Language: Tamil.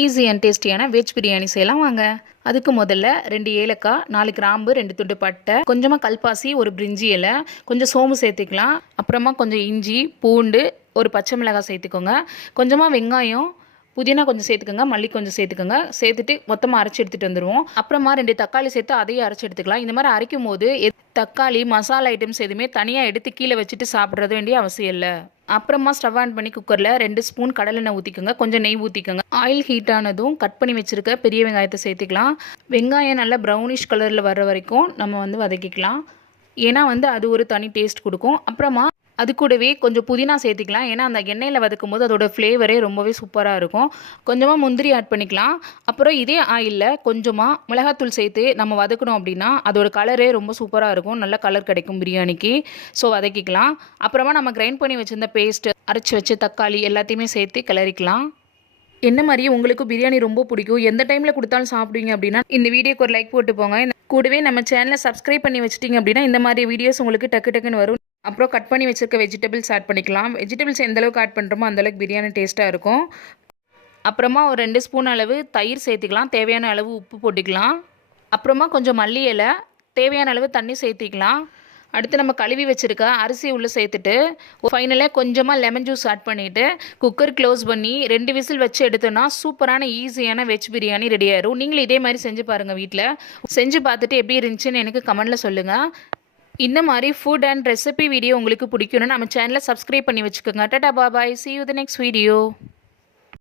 ஈஸி அண்ட் டேஸ்டியான வெஜ் பிரியாணி செய்யலாம் வாங்க. அதுக்கு முதல்ல 2 ஏலக்காய், 4 கிராம்பு, 2 துண்டு பட்டை, கொஞ்சமாக கல்பாசி, ஒரு பிரிஞ்சி இலை, கொஞ்சம் சோம்பு சேர்த்துக்கலாம். அப்புறமா கொஞ்சம் இஞ்சி, பூண்டு, ஒரு பச்சை மிளகாய் சேர்த்துக்கோங்க. கொஞ்சமாக வெங்காயம், புதினா கொஞ்சம் சேர்த்துக்கோங்க, மல்லி கொஞ்சம் சேர்த்துக்கோங்க. சேர்த்துட்டு மொத்தமாக அரைச்சி எடுத்துகிட்டு வந்துடுவோம். அப்புறமா 2 தக்காளி சேர்த்து அதையும் அரைச்சி எடுத்துக்கலாம். இந்த மாதிரி அரைக்கும் போது தக்காளி மசாலா ஐட்டம்ஸ் எதுவுமே தனியாக எடுத்து கீழே வச்சுட்டு சாப்பிட்றது வேண்டிய அவசியம் இல்லை. அப்புறமா ஸ்டவ் ஆன் பண்ணி குக்கரில் 2 ஸ்பூன் கடலெண்ணெய் ஊற்றிக்கோங்க, கொஞ்சம் நெய் ஊற்றிக்கோங்க. ஆயில் ஹீட் ஆனதும் கட் பண்ணி வச்சுருக்க பெரிய வெங்காயத்தை சேர்த்துக்கலாம். வெங்காயம் நல்லா ப்ரௌனிஷ் கலரில் வர்ற வரைக்கும் நம்ம வதக்கிக்கலாம். ஏன்னா அது ஒரு தனி டேஸ்ட் கொடுக்கும். அப்புறமா அது கூடவே கொஞ்சம் புதினா சேர்த்துக்கலாம். ஏன்னா அந்த எண்ணெயில் வதக்கும் போது அதோட ஃப்ளேவரே ரொம்பவே சூப்பராக இருக்கும். கொஞ்சமாக முந்திரி ஆட் பண்ணிக்கலாம். அப்புறம் இதே ஆயிலில் கொஞ்சமாக மிளகாத்தூள் சேர்த்து நம்ம வதக்கணும் அப்படின்னா அதோட கலரே ரொம்ப சூப்பராக இருக்கும். நல்ல கலர் கிடைக்கும் பிரியாணிக்கு. ஸோ வதக்கிக்கலாம். அப்புறமா நம்ம கிரைண்ட் பண்ணி வச்சுருந்த பேஸ்ட்டு, அரைச்சி வச்ச தக்காளி எல்லாத்தையுமே சேர்த்து கிளறிக்கலாம். என்ன மாதிரி உங்களுக்கு பிரியாணி ரொம்ப பிடிக்கும், எந்த டைமில் கொடுத்தாலும் சாப்பிடுவீங்க அப்படின்னா இந்த வீடியோக்கு ஒரு லைக் போட்டு போங்க. கூடவே நம்ம சேனலை சப்ஸ்கிரைப் பண்ணி வச்சிட்டிங்க அப்படின்னா இந்த மாதிரி வீடியோஸ் உங்களுக்கு டக்குன்னு வரும். அப்புறம் கட் பண்ணி வச்சுருக்க வெஜிடபிள்ஸ் ஆட் பண்ணிக்கலாம். வெஜிடபிள்ஸ் எந்தளவுக்கு ஆட் பண்ணுறோமோ அந்தளவுக்கு பிரியாணி டேஸ்ட்டாக இருக்கும். அப்புறமா ஒரு 2 ஸ்பூன் அளவு தயிர் சேர்த்துக்கலாம். தேவையான அளவு உப்பு போட்டுக்கலாம். அப்புறமா கொஞ்சம் மல்லி இலை, தேவையான அளவு தண்ணி சேர்த்திக்கலாம். அடுத்து நம்ம கழுவி வச்சுருக்க அரிசி உள்ளே சேர்த்துட்டு ஃபைனலாக கொஞ்சமாக லெமன் ஜூஸ் ஆட் பண்ணிவிட்டு குக்கர் க்ளோஸ் பண்ணி 2 விசில் வச்சு எடுத்தோன்னா சூப்பரான ஈஸியான வெஜ் பிரியாணி ரெடி ஆயிடும். நீங்களும் இதே மாதிரி செஞ்சு பாருங்கள். வீட்டில் செஞ்சு பார்த்துட்டு எப்படி இருந்துச்சுன்னு எனக்கு கமெண்ட்டில் சொல்லுங்கள். இந்த மாதிரி ஃபுட் அண்ட் ரெசிபி வீடியோ உங்களுக்கு பிடிக்கும்னா நம்ம சேனலை சப்ஸ்கிரைப் பண்ணி வச்சுக்கோங்க. டாடா பாய், see you the next video.